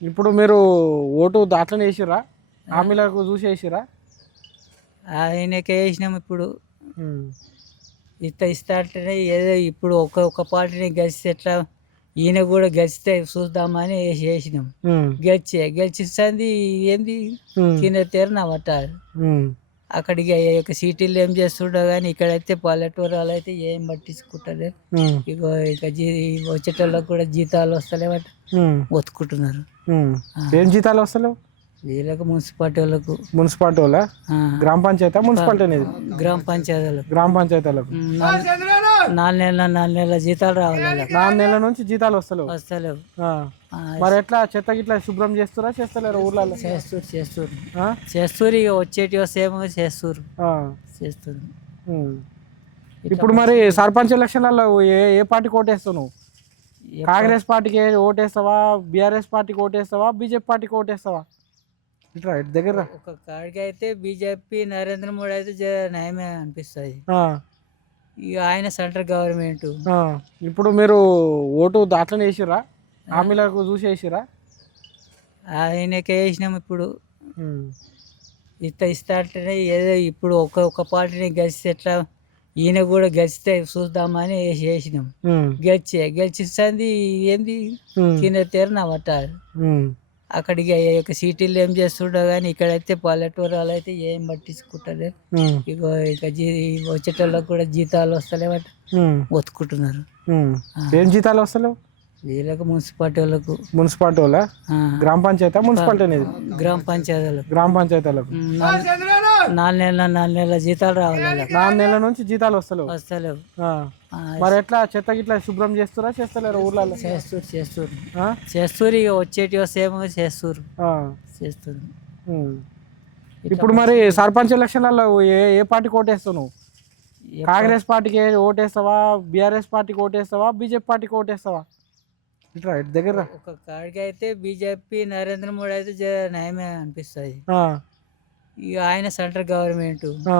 ఇప్పుడు మీరు ఓటు దాంట్లోనే వేసిర్రా? హామీలకు చూసి వేసిర్రా? ఆయనకే వేసినాం. ఇప్పుడు ఉమ్, ఇస్తా అంటేనే ఏదో ఇప్పుడు ఒక పార్టీని గెలిస్తే ఎట్లా, ఈయన కూడా గెలిస్తే చూద్దామని వేసినాం. ఉమ్, గెలిచిస్తుంది ఏంది, ఉమ్, తినే తీరన పట్ట ఉమ్, అక్కడికి ఒక సిటీలు ఏం చేస్తుండో కానీ ఇక్కడైతే పల్లెటూరాలు అయితే ఏం పట్టించుకుంటలేదు. ఉమ్, ఇగో ఇక వచ్చేటోళ్ళకి కూడా జీతాలు వస్తలేవట, ఉమ్, ఒత్తుకుంటున్నారు. ఉమ్. ఆ, ఏం జీతాలు వస్తలేవు? వీళ్ళకు మున్సిపాలిటీ వాళ్ళకు, మున్సిపాలిటీ వాళ్ళ? ఆ, గ్రామ పంచాయతీ మున్సిపాలిటీ అనేది? గ్రామ పంచాయతీలకు గ్రామ పంచాయతీలకు 4 నెలల జీతాలు రావాలి వాళ్ళకి. 4 నెలల నుంచి జీతాలు వస్తలేవు. వస్తలేవు. ఆ. ఆ, మరి ఎట్లా చెత్త గిట్లా శుభ్రం చేస్తురా చేస్తలేరు ఊర్లలో? చేస్తూరు ఆ? ఇక వచ్చేటి వస్తేమో చేస్తూరు. ఆ. ఉమ్. ఇట్లా ఇప్పుడు మరి సర్పంచ్ ఎలక్షన్లలో ఏ ఏ పార్టీకి ఓటేస్తావు నువ్వు? కాంగ్రెస్ పార్టీకి ఓటేస్తావా? బీఆర్ఎస్ పార్టీకి ఓటేస్తావా? బీజేపీ పార్టీకి ఓటేస్తావా? ఇట్లా ఇటు దగ్గర రా. ఒక కాడికి అయితే బీజేపీ నరేంద్ర మోడీ అయితే నయమే అనిపిస్తుంది. ఆ. ఇక ఆయన సెంట్రల్ గవర్నమెంట్. ఆ. ఇప్పుడు మీరు ఓటు దాంట్లోనే వేసిర్రా? హామీలకు చూసి వేసిర్రా? ఆయనకే వేసినాం. ఇప్పుడు ఉమ్, ఇస్తా అంటేనే ఏదో ఇప్పుడు ఒక పార్టీని గెలిస్తే ఎట్లా, ఈయన కూడా గెలిస్తే చూద్దామని వేసినాం. ఉమ్, గెలిచిస్తుంది ఏంది, ఉమ్, తినే తీరన పట్ట ఉమ్, అక్కడికి ఒక సిటీలు ఏం చేస్తుండో కానీ ఇక్కడైతే పల్లెటూరాలు అయితే ఏం పట్టించుకుంటలేదు. ఉమ్, ఇగో ఇక వచ్చేటోళ్ళకి కూడా జీతాలు వస్తలేవట, ఉమ్, ఒత్తుకుంటున్నారు. ఉమ్. ఆ, ఏం జీతాలు వస్తలేవు? వీళ్ళకు మున్సిపాలిటీ వాళ్ళకు, మున్సిపాలిటీ వాళ్ళ? ఆ, గ్రామ పంచాయతీ మున్సిపాలిటీ అనేది? గ్రామ పంచాయతీలకు గ్రామ పంచాయతీలకు 4 నెలల జీతాలు రావాలి వాళ్ళకి. 4 నెలల నుంచి జీతాలు వస్తలేవు. వస్తలేవు. ఆ. ఆ, మరి ఎట్లా చెత్త గిట్లా శుభ్రం చేస్తురా చేస్తలేరు ఊర్లలో? చేస్తూరు ఆ? ఇక వచ్చేటి వస్తేమో చేస్తూరు. ఆ. ఉమ్. ఇట్లా ఇప్పుడు మరి సర్పంచ్ ఎలక్షన్లలో ఏ ఏ పార్టీకి ఓటేస్తావు నువ్వు? కాంగ్రెస్ పార్టీకి ఓటేస్తావా? బీఆర్ఎస్ పార్టీకి ఓటేస్తావా? బీజేపీ పార్టీకి ఓటేస్తావా? ఇట్లా ఇటు దగ్గర రా. ఒక కాడికి అయితే బీజేపీ నరేంద్ర మోడీ అయితే నయమే అనిపిస్తుంది. ఆ. ఇక ఆయన సెంట్రల్ గవర్నమెంట్. ఆ.